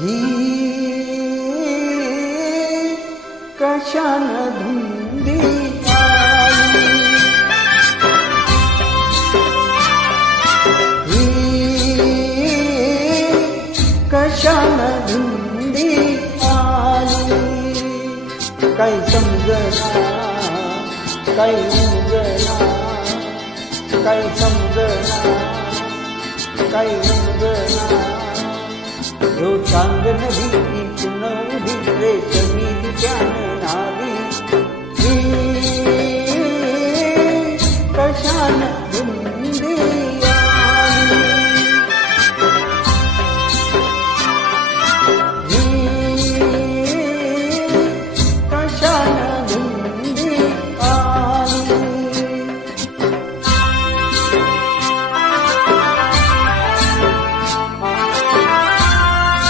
ही कशान धुंदी आली, ही कशान धुंदी आली. काही समजना, काही उमजना, काही समजना, काही उमजना. ह्यो चांदन ही पुनवली रेशमी त्यान आली.